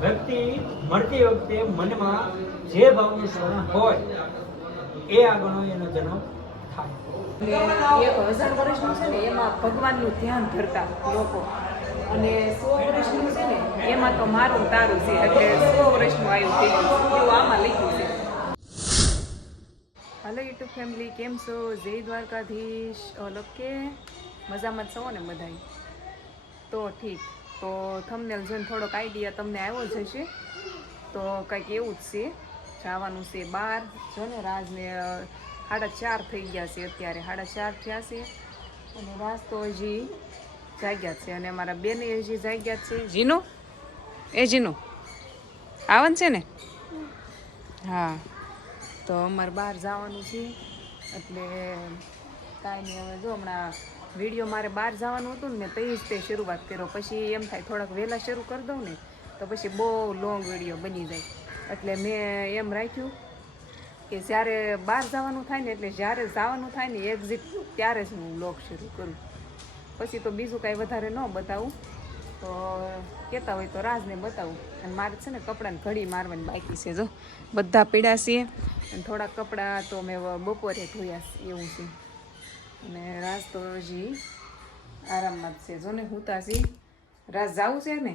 વ્યક્તિ મળતી વખતે મનમાં જે ભાવનું સ્મરણ હોય એ આગળનો એનો જન્મ થાય. એક 1000 વર્ષનું છે ને એમાં ભગવાનનું ધ્યાન ધરતા લોકો, અને 100 વર્ષનું છે ને એમાં તો મારું તારું છે, એટલે 100 વર્ષનું આયુ થઈ ગયું એવું આમાં લખ્યું છે. હાલો યુટ્યુબ ફેમિલી, કેમ છો? જય દ્વારકાધીશ. ઓકે, મજામાં છો ને બધાય? તો ઠીક. તો થંબનેલ જોઈને થોડોક આઈડિયા તમને આવ્યો જ હશે. તો કંઈક એવું જ છે, જવાનું છે બહાર. જો ને રાજને 4:30 થઈ ગયા છે, અત્યારે 4:30 થયા છે, અને રાજ તો હજી જાગ્યા છે, અને અમારા બેન હજી જાગ્યા છે. જીનું જીનું આવવાનું છે ને? હા, તો અમારે બહાર જવાનું છે, એટલે કાંઈ નહીં. હવે જો હમણાં વિડીયો મારે બહાર જવાનું હતું ને, તે જ તે શરૂઆત કર્યો. પછી એમ થાય થોડાક વહેલા શરૂ કરી દઉં ને તો પછી બહુ લોંગ વિડીયો બની જાય, એટલે મેં એમ રાખ્યું કે જ્યારે બહાર જવાનું થાય ને, એટલે જ્યારે જવાનું થાય ને એક્ઝિટ ત્યારે જ હું વ્લોગ શરૂ કરું. પછી તો બીજું કાંઈ વધારે ન બતાવું. તો કહેતા હોય તો રાજને બતાવું. અને મારે છે ને કપડાને ઘડી મારવાની બાકી છે, જો બધા પીડા છે, અને થોડાક કપડાં તો મેં બપોરે ધોયા એવું છે. અને રાજ તો હજી આરામમાં જ છે, જો ને હુતા છે. રાજ જવું છે ને?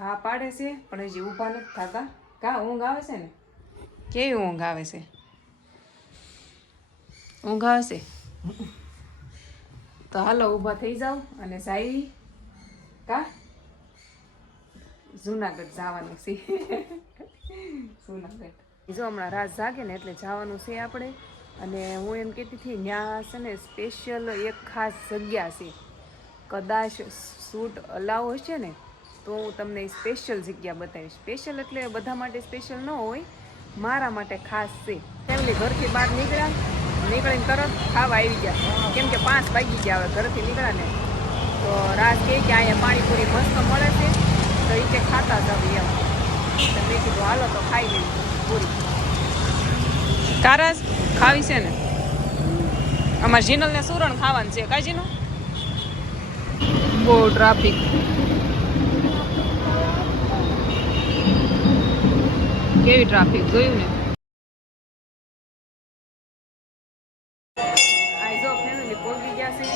હા પાડે છે, પણ હજી ઊભા નથી થતા. કા ઊંઘ આવે છે ને? કેવી ઊંઘ આવે છે? ઊંઘ આવે છે? તો હાલો ઊભા થઈ જાવ અને જાય. કા જુનાગઢ જવાનું છે. જુનાગઢ જો હમણાં રાત જાગે ને એટલે જવાનું છે આપણે. અને હું એમ કહેતી હતી, ત્યાં છે ને સ્પેશિયલ એક ખાસ જગ્યા છે, કદાચ શૂટ અલાવ હશે ને તો હું તમને સ્પેશિયલ જગ્યા બતાવીશ. સ્પેશિયલ એટલે બધા માટે સ્પેશિયલ ન હોય, મારા માટે ખાસ છે. ફેમિલી ઘરથી બહાર નીકળીને તરત ખાવા આવી ગયા, કેમ કે 5 વાગી ગયા. હવે ઘરથી નીકળ્યા ને તો રાત કહે કે અહીંયા પાણીપુરી મસ્ત મળે છે, તો એ કે ખાતા જાવ એમ. તો મેં કીધું હાલો તો ખાઈ લઈ પૂરી. કારસ ખાવી છે ને? અમારે જીનલને સુરણ ખાવાનું છે. કાંઈ જીનલ? બહુ ટ્રાફિક. કેવી ટ્રાફિક જોયું ને? પહોંચી ગયા છે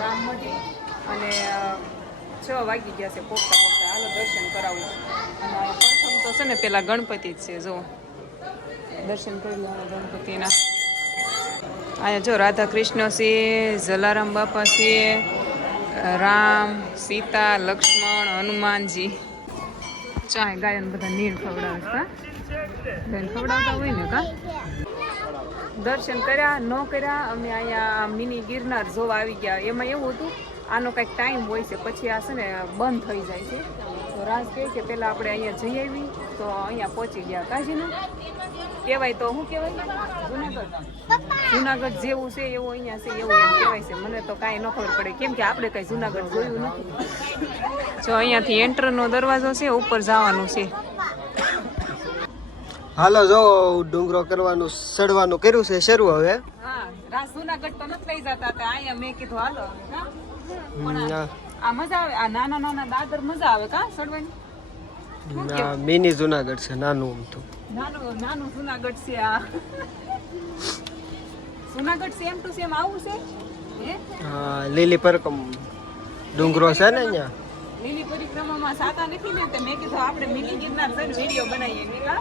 રામમઢી, અને 6 વાગી ગયા છે પોગતા. હાલો દર્શન કરાવું. અને પ્રથમ તો છે ને પેલા ગણપતિ જ છે, જો દર્શન કરી લો ગણપતિના. અહીંયા જો રાધા કૃષ્ણ છે, જલારામ બાપા છે, રામ, સીતા, લક્ષ્મણ, હનુમાનજી. ચાય ગાયન બધા નીર ખવડાવે છે. બેન ખવડાવતા હોય ને કા? દર્શન કર્યા ન કર્યા. અમે અહીંયા મિની ગિરનાર જોવા આવી ગયા. એમાં એવું હતું, આનો કંઈક ટાઈમ હોય છે, પછી આ છે ને બંધ થઈ જાય છે. તો રાજ કહે કે પહેલાં આપણે અહીંયા જઈ આવી, તો અહીંયા પહોંચી ગયા. કાજીને કહેવાય તો શું કહેવાય? જુનાગઢ જેવું છે એવું અહીંયા છે, એવું એમ કહેવાય છે. મને તો કાંઈ ન ખબર પડે, કેમ કે આપણે કાંઈ જુનાગઢ જોયું નથી. જો અહીંયાથી એન્ટ્રનો દરવાજો છે, ઉપર જવાનું છે. હાલો જો ડુંગરો કરવાનું ચડવાનું કર્યું છે શરૂ. હવે હા, રાજ જુનાગઢ તો નથી લઈ જતા હતા, અહીંયા મેં કીધું હાલો. આ મજા આવે, આ નાના નાના દાદર મજા આવે કા ચડવાની. મિની જુનાગઢ છે, નાનું આમ તો નાનું જુનાગઢ છે. આ જુનાગઢ સેમ ટુ સેમ આવું છે. હા, લીલી પરકમ ડુંગરો છે ને અહીંયા. લીલી પરિક્રમામાં સાતા નથી ને, તો મેં કીધું આપણે મિની ગિરનાર જઈને વિડીયો બનાવીએ. કા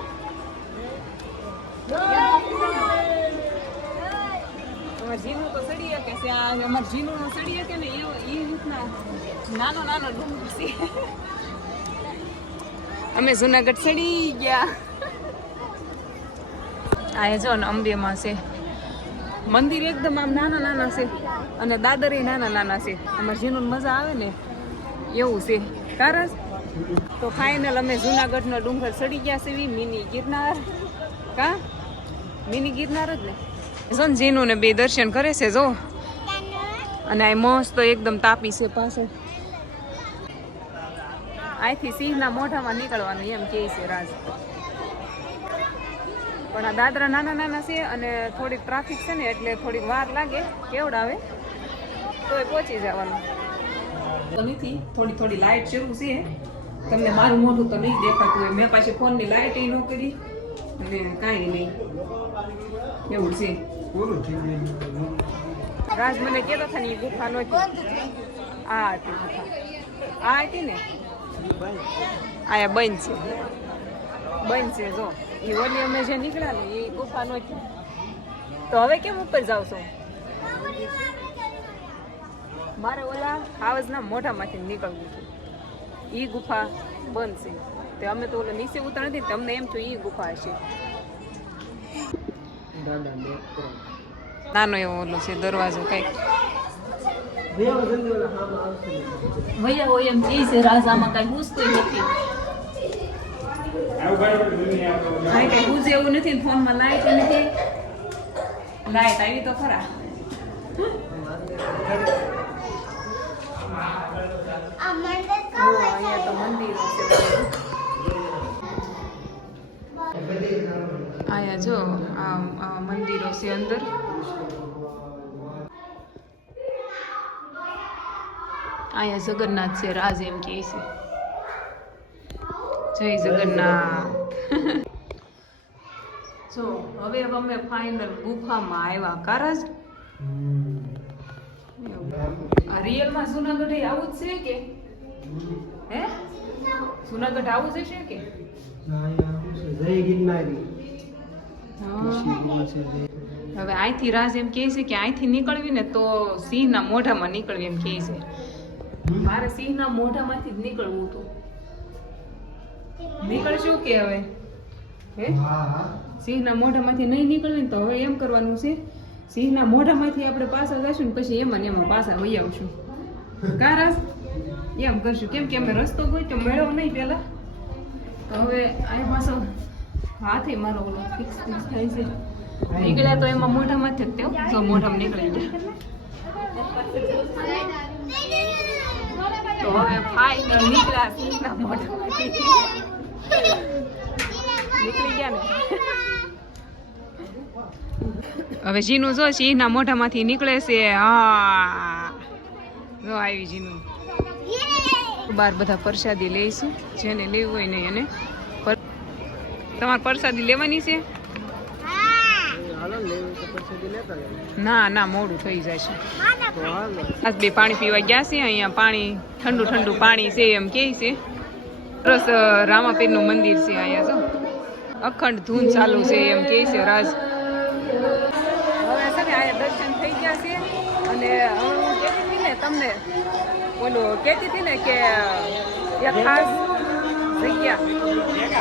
અમાર જીનું તો સડી શકે છે. આ અમાર જીનું નો સડી શકે ને એ રીતના નાનો નાનો ડુંગર છે. અમે જુનાગઢ સડી ગયા. આ જો ને અંબેમાં છે મંદિર, એકદમ આમ નાના નાના છે, અને દાદરે નાના નાના છે. અમારે જીનું મજા આવે ને એવું છે. કારણ તો ફાઇનલ અમે જુનાગઢનો ડુંગર ચડી ગયા છે, મિની ગિરનાર. કા મિની ગિરનાર જ ને? જો જીનું ને બે દર્શન કરે છે જો. અને આ મસ્ત એકદમ તાપી છે પાછળ. અહીંથી સિંહના મોઢામાં નીકળવાનું એમ કહે છે રાજ. પણ આ દાદરા નાના નાના છે, અને થોડીક ટ્રાફિક છે ને એટલે થોડીક વાર લાગે કેવડાવે, તોય પહોંચી જવાનું. નથી થોડી થોડી લાઇટ જેવું છે, તમને મારું મોઢું તો નહીં દેખાતું હોય. મેં પાછી ફોનની લાઇટ ન કરી અને કાંઈ નહીં એવું છે. પૂરું થઈ ગયું. રાજ મને કહેતો હતા ને એ ગુફા નહોતી. આ હતી ગુફા. આ હતી ને આયા બંધ છે. બંધ છે જો. એ ઓલી અમે જે નીકળ્યા ને એ ગુફા નહોતી. તો હવે કેમ ઉપર જાવ છો? મારે ઓલા હાવજના મોઢામાંથી નીકળવું હતું. એ ગુફા બંધ છે. તે અમે તો ઓલા નીચે ઉતર નથી તમને એમ થયું એ ગુફા હશે. નાનો એવો ઓલો છે દરવાજો કઈક. ભૈયા હોય એમ કહે છે રાજામાં કઈ પૂછતું નથી. કાંઈ કઈ પૂછે એવું નથી. ફોનમાં લાઈટ નથી. લાઈટ આવી તો ખરા. અહીંયા તો મંદિર છે. અહીંયા જો આ મંદિરો છે અંદર. અહીંયા જગન્નાથ છે. રાજ એમ કહે છે જય જગન્નાથ. જો હવે અમે ફાઇનલ ગુફામાં આવ્યા. કારાજ આ રિયલમાં જુનાગઢ આવું જ છે કે હે? જુનાગઢ આવું જ છે કે? જય ગિરનારી. હવે અહીંથી રાજ એમ કહે છે કે અહીંથી નીકળવી ને તો સિંહના મોઢામાં નીકળવી એમ કહે છે. મારે સિંહના મોઢામાંથી જ નીકળવું હતું. નીકળશું કે હવે હે? સિંહના મોઢામાંથી નહીં નીકળે ને તો હવે એમ કરવાનું છે સિંહના મોઢામાંથી આપણે પાછા જઈશું ને પછી એમાં ને એમાં પાછા વહી આવશું. કારાસ એમ કરશું. કેમ કે અમે રસ્તો કોઈ તો મેળવો નહીં પેલા. તો હવે આ પાછો હાથે મારો ઓલો ફિક્સ થાય છે. નીકળ્યા તો એમાં મોઢામાંથી જ તેઓ જો મોઢામાં નીકળી ગયા. તો હવે ફાઇનલ નીકળ્યા સિંહના મોઢામાંથી. નીકળી ગયા ને. હવે જીનું જો સિંહના મોઢામાંથી નીકળે છે. હા જો આવી જીનું. બાર બધા પ્રસાદી લઈશું. જેને લેવું હોય ને એને. તમારે પ્રસાદી લેવાની છે? ના ના મોડું થઈ જશે. આજ બે પાણી પીવા ગયા છે. અહીંયા પાણી ઠંડુ ઠંડુ પાણી છે એમ કે છે. સરસ રામાપીરનું મંદિર છે. અહીંયા જો અખંડ ધૂન ચાલુ છે એમ કે છે રાજ. હવે છે ને અહીંયા દર્શન થઈ ગયા છે. અને હવે હું કહેતી હતી ને તમને ઓલું કહેતી હતી ને કે એક ખાસ જગ્યા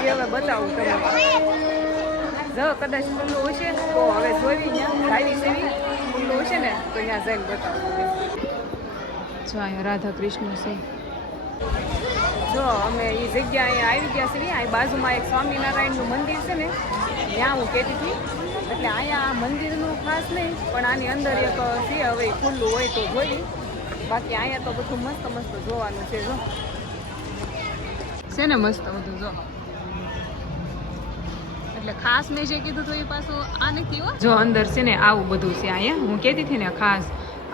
એ હવે બતાવું તમને. જો કદાચ ખુલ્લું હશે તો હવે જોઈ ત્યાં આવી સેવી ખુલ્લું હશે ને તો ત્યાં જઈને બતાવું. જો અહીંયા રાધા કૃષ્ણ છે. જો અમે એ જગ્યા અહીંયા આવી ગયા છીએ. અહીં બાજુમાં એક સ્વામિનારાયણનું મંદિર છે ને ત્યાં હું કહેતી હતી. એટલે અહીંયા આ મંદિરનું ખાસ નહીં પણ આની અંદર એક છે. હવે ખુલ્લું હોય તો જોઈ. બાકી અહીંયા તો બધું મસ્ત મસ્ત જોવાનું છે. જો છે ને મસ્ત બધું જો. એટલે ખાસ મેં જે કીધું તો એ પાછું આ નથી હો. જો અંદર છે ને આવું બધું છે અહીંયા. હું કહેતી હતી ને ખાસ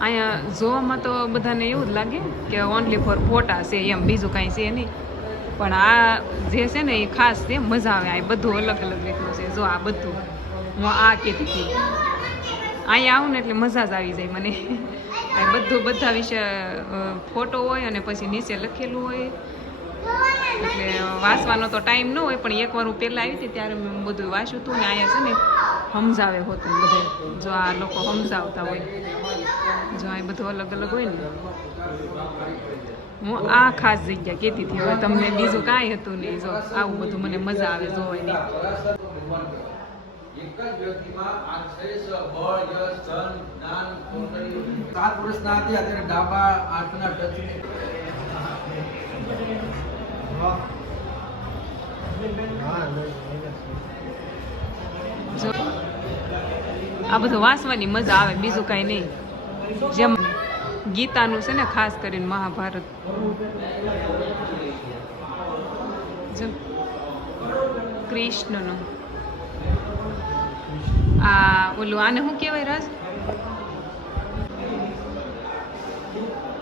અહીંયા જોવામાં તો બધાને એવું જ લાગે કે ઓનલી ફોર ફોટા છે એમ, બીજું કાંઈ છે નહીં. પણ આ જે છે ને એ ખાસ છે. મજા આવે. આ બધું અલગ અલગ રીતનું છે. જો આ બધું હું આ કહેતી હતી. અહીંયા આવું ને એટલે મજા જ આવી જાય મને. આ બધું બધા વિશે ફોટો હોય અને પછી નીચે લખેલું હોય. એટલે વાંચવાનો તો ટાઈમ ન હોય પણ એકવાર હું પહેલાં આવી હતી ત્યારે મેં બધું વાંચ્યું હતું ને અહીંયા છે ને સમજાવે હોતું બધે. જો આ લોકો સમજાવતા હોય. જો આ બધું અલગ અલગ હોય ને. હું આ ખાસ જગ્યા કહેતી હતી. હવે તમને બીજું કાંઈ હતું નહીં. જો આવું બધું મને મજા આવે જોવાની. આ બધું વાંચવાની મજા આવે. બીજું કાંઈ નહીં. જેમ ગીતાનું છે ને ખાસ કરીને મહાભારત. કૃષ્ણનું આ ઓલું આને શું કહેવાય રાજ?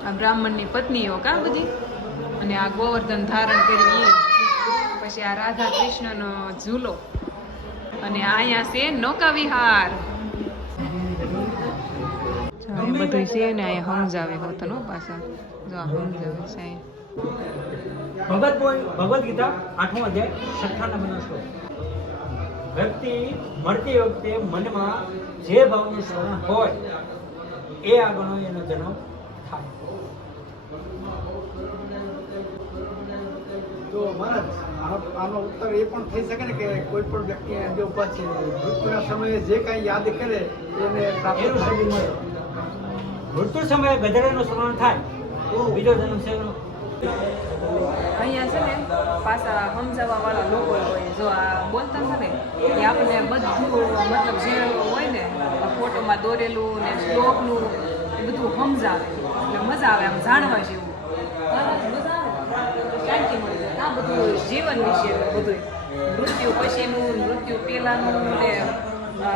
આ બ્રાહ્મણની પત્નીઓ કા બધી અને આ ગોવર્ધન ધારણ કર્યું ઈ. પછી આ રાધા કૃષ્ણનો ઝૂલો અને અહીંયા છે નૌકા વિહાર. જો એ બધું છે ને અહીંયા સમજાવે હોતનો પાછા જો આ સમજાવે છે ભગવદ ગીતા 8મો અધ્યાય 56 નંબરનો શ્લોક. વ્યક્તિ મળતી વખતે મનમાં જે ભાવનું સ્મરણ હોય એ આગળનો એનો જન્મ થાય. તો મહારાજ આનો ઉત્તર એ પણ થઈ શકે ને કે કોઈ પણ વ્યક્તિ જો પછી મૃત્યુના સમયે જે કાંઈ યાદ કરે એને પ્રાપ્ત એનું થાય. સબૂત મળે. મૃત્યુ સમયે ગધેડાનું સ્મરણ થાય બીજો જન્મ છે એનો. અહીંયા છે ને પાછા સમજાવવા વાળા લોકો હોય જો આ બોલતા છે ને એ આપણને બધું મતલબ જે હોય ને ફોટોમાં દોરેલું ને શ્લોકનું એ બધું સમજાવે એટલે મજા આવે આમ જાણવા જેવું તરત મજા આવે શાંતિ મળી જાય આ બધું જીવન વિશે બધું મૃત્યુ પછીનું મૃત્યુ પહેલાંનું ને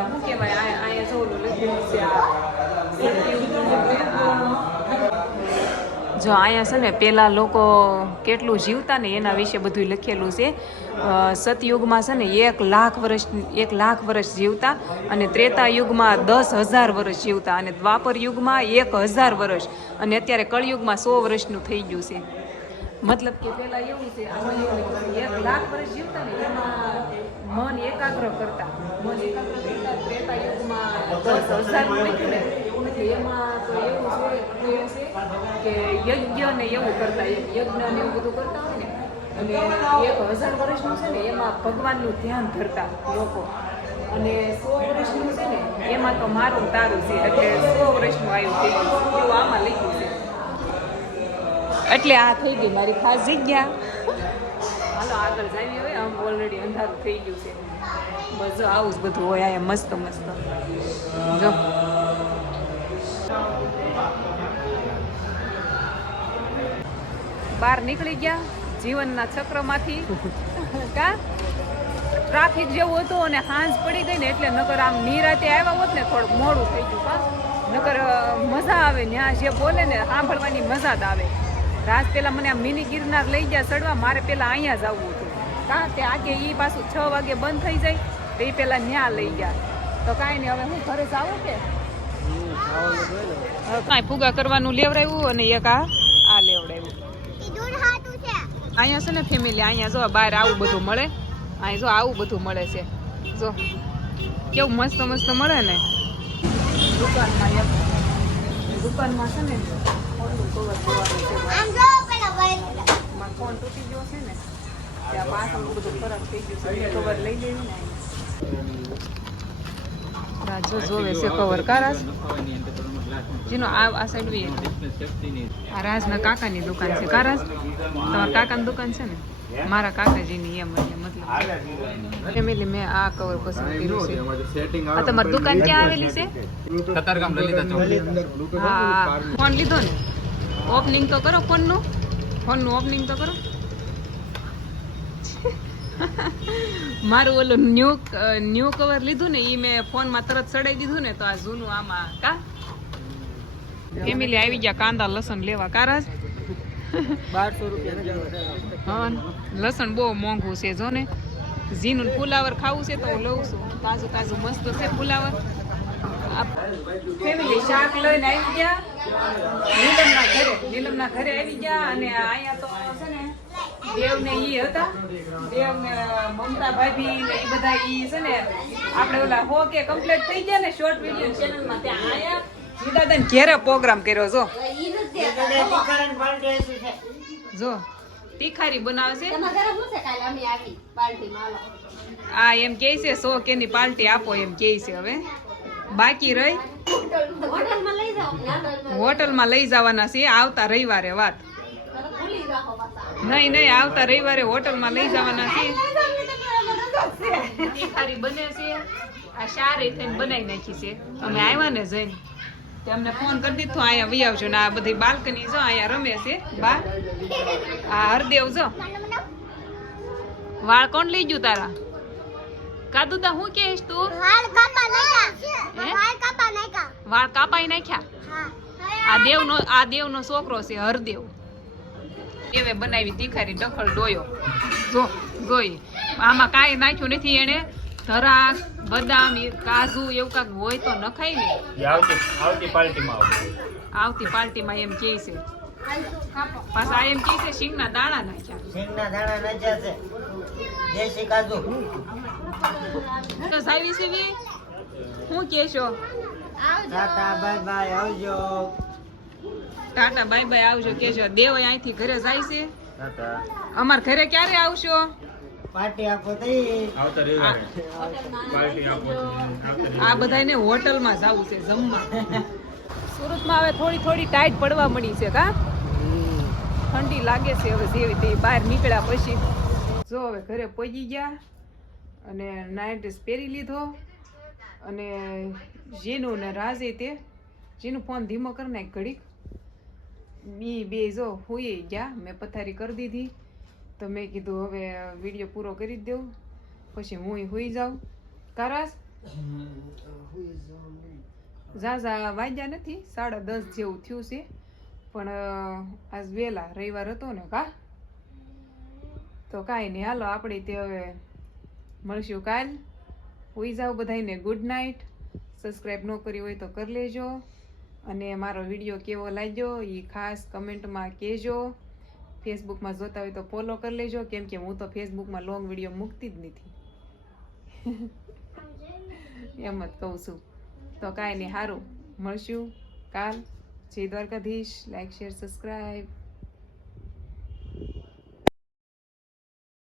શું કહેવાય અહીંયા જોવું લખ્યું છે આ જો અહીંયા છે ને પેલા લોકો કેટલું જીવતા ને એના વિશે બધું લખેલું છે. સતયુગમાં છે ને 1 લાખ વર્ષ જીવતા અને ત્રેતા યુગમાં 10,000 વર્ષ જીવતા અને દ્વાપર યુગમાં 1,000 વર્ષ અને અત્યારે કળયુગમાં 100 વર્ષનું થઈ ગયું છે. મતલબ કે પેલા એવું છે આમાં એવું લખ્યું છે 1 લાખ વર્ષ જીવતા ને એમાં મન એકાગ્ર કરતા ત્રેતા યુગમાં 10,000 લખ્યું ને એટલે એમાં તો એવું છે કે યજ્ઞ ને એવું કરતા યજ્ઞ ને એવું બધું કરતા હોય ને અને 1,000 વર્ષનું છે ને એમાં ભગવાનનું ધ્યાન ધરતા લોકો અને 100 વર્ષનું છે ને એમાં તો મારું તારું છે એટલે 100 વર્ષનું આયુ થઈ ગયું એવું આમાં લખ્યું છે. એટલે આ થઈ ગઈ મારી ખાસ જગ્યા. હાલો આગળ જાવી હોય આમ ઓલરેડી અંધારું થઈ ગયું છે. બસ જો આવું જ બધું હોય અહીંયા મસ્ત મસ્ત જો બહાર નીકળી ગયા જીવનના ચક્રમાંથી કા ટ્રાફિક જેવું હતું અને સાંજ પડી ગઈ ને એટલે નકર આમ નિરાતે આવ્યા હોત ને થોડુંક મોડું થઈ ગયું કા નકર મજા આવે ત્યાં જે બોલે ને સાંભળવાની મજા જ આવે. રાત પેલા મને આ મિની ગિરનાર લઈ ગયા ચડવા મારે પેલા અહીંયા જ આવવું હતું કા તે આગે એ પાછું 6 વાગે બંધ થઈ જાય તો એ પેલા ત્યાં લઈ ગયા તો કાંઈ નહીં હવે હું ઘરે જ આવું કે કાંઈ ફુગા કરવાનું લેવડાવ્યું અને એક આ લેવડાવ્યું. અહીંયા છે ને ફેમિલી અહીંયા જો બહાર આવું બધું મળે અહીંયા જો આવું બધું મળે છે જો કેવું મસ્ત મસ્ત મળે ને દુકાનમાં છે ને ફોન તૂટી ગયો છે ને ત્યાં પાછળ બધું ખરાબ થઈ ગયું છે કવર લઈ લેવું ને રાજો જોવે છે કવર કારાજ જેનો આ સાઈડ બી આ રાજના કાકાની દુકાન છે કારાજ તમારા કાકાની દુકાન છે ને મારા કાકાજીની એમ મતલબ ફેમિલી મેં આ કવર પસંદ કર્યું છે. આ તમારી દુકાન ક્યાં આવેલી છે? કતારગામ લલિતા ચોક. હા ફોન લીધો ને ઓપનિંગ તો કરો ફોનનું ઓપનિંગ તો કરો. મારું ઓલું ન્યૂ કવર લીધું ને એ મેં ફોનમાં તરત ચડાવી દીધું ને તો આ જૂનું આમાં કા ફેમિલી આવી ગયા કાંદા લસણ લેવા કારાજ 1200 રૂપિયા. હા લસણ બહુ મોંઘું છે જો ને ઝીનું ફુલાવર ખાવું છે તો હું લઉં છું તાજું તાજું મસ્ત છે ફુલાવર. ફેમિલી શાક લઈને આવી ગયા નીલમના ઘરે આવી ગયા અને અહીંયા તો છે ને દેવ ને ઈ હતા દેવ ને મમતા ભાભી ને એ બધા ઈ છે ને આપણે ઓલા હો કે કમ્પ્લીટ થઈ ગયા ને શોર્ટ વિડિયો ચેનલ માં ત્યાં આયા જીદાદા ને ઘેરે પ્રોગ્રામ કર્યો જો તીખારી બનાવશે આ એમ કે છે 100 કેની પાર્ટી આપો એમ કે છે હવે બાકી રહી હોટલમાં લઈ જવાના છે આવતા રવિવારે વાત નહીં આવતા રવિવારે હોટલમાં લઈ જવાના છે. તીખારી બને છે આ સારી થઈને બનાવી નાખી છે અમે આવ્યા ને જઈને અમને ફોન કરી દીધો અહીંયા વી આવજો ને આ બધી બાલ્કની જો અહીંયા રમે છે બા આ હરદેવ જો વાળ કોણ લઈ ગયું તારા કાદુદા હું કહેશ તું વાળ કાપાઈ નાખ્યા આ દેવનો છોકરો છે હરદેવ એવે બનાવી તીખારી ડખલ ડોયો જો જોઈ આમાં કાંઈ નાખ્યું નથી એને ધરાક બદામ કાજુ એવું કાંઈક હોય તો નખાય ને આવતી પાર્ટીમાં એમ કહે છે પાછા એમ કહે છે શીંગના દાણા નાખ્યા સિંગના દાણા નાખ્યા છે દેશી કાજુ તો સાવી સીવી શું કહેશો ટાટા બાય બાય આવજો ટાટા બાય બાય આવજો કહેશો દેવ અહીંથી ઘરે જાય છે ટાટા અમાર ઘરે ક્યારે આવશો પાર્ટી આપો તઈ આ બધાને હોટલમાં જવું છે જમવા સુરતમાં હવે થોડી થોડી ટાઈટ પડવા મળી છે કા ઠંડી લાગે છે હવે જેવી તે બહાર નીકળ્યા પછી જો હવે ઘરે પહોંચી ગયા અને નાઇટ ડ્રેસ પહેરી લીધો અને જીનું ને રાજે તે જીનું ફોન ધીમો કરી નાખ ઘડીક બે જો હોઈ ગયા મેં પથારી કરી દીધી તો મેં કીધું હવે વિડીયો પૂરો કરી જ દઉં પછી હું હોઈ જાઉં કારાસ ઝાઝા વાગ્યા નથી 10:30 જેવું થયું છે પણ આજ વહેલા રવિવાર હતો ને કા તો કાંઈ નહીં હાલો આપણે તે હવે મળશું કાલ હોઈ જાઓ બધાને ગુડ નાઇટ સબસ્ક્રાઈબ ન કરી હોય તો કરી લેજો અને મારો વિડીયો કેવો લાગ્યો એ ખાસ કમેન્ટમાં કહેજો ફેસબુકમાં જોતા હોય તો ફોલો કરી લેજો કેમ કે હું તો ફેસબુકમાં લોંગ વિડીયો મૂકતી જ નથી એમ જ કહું છું તો કાંઈ નહીં સારું મળશું કાલ જય દ્વારકાધીશ લાઈક શેર સબસ્ક્રાઈબ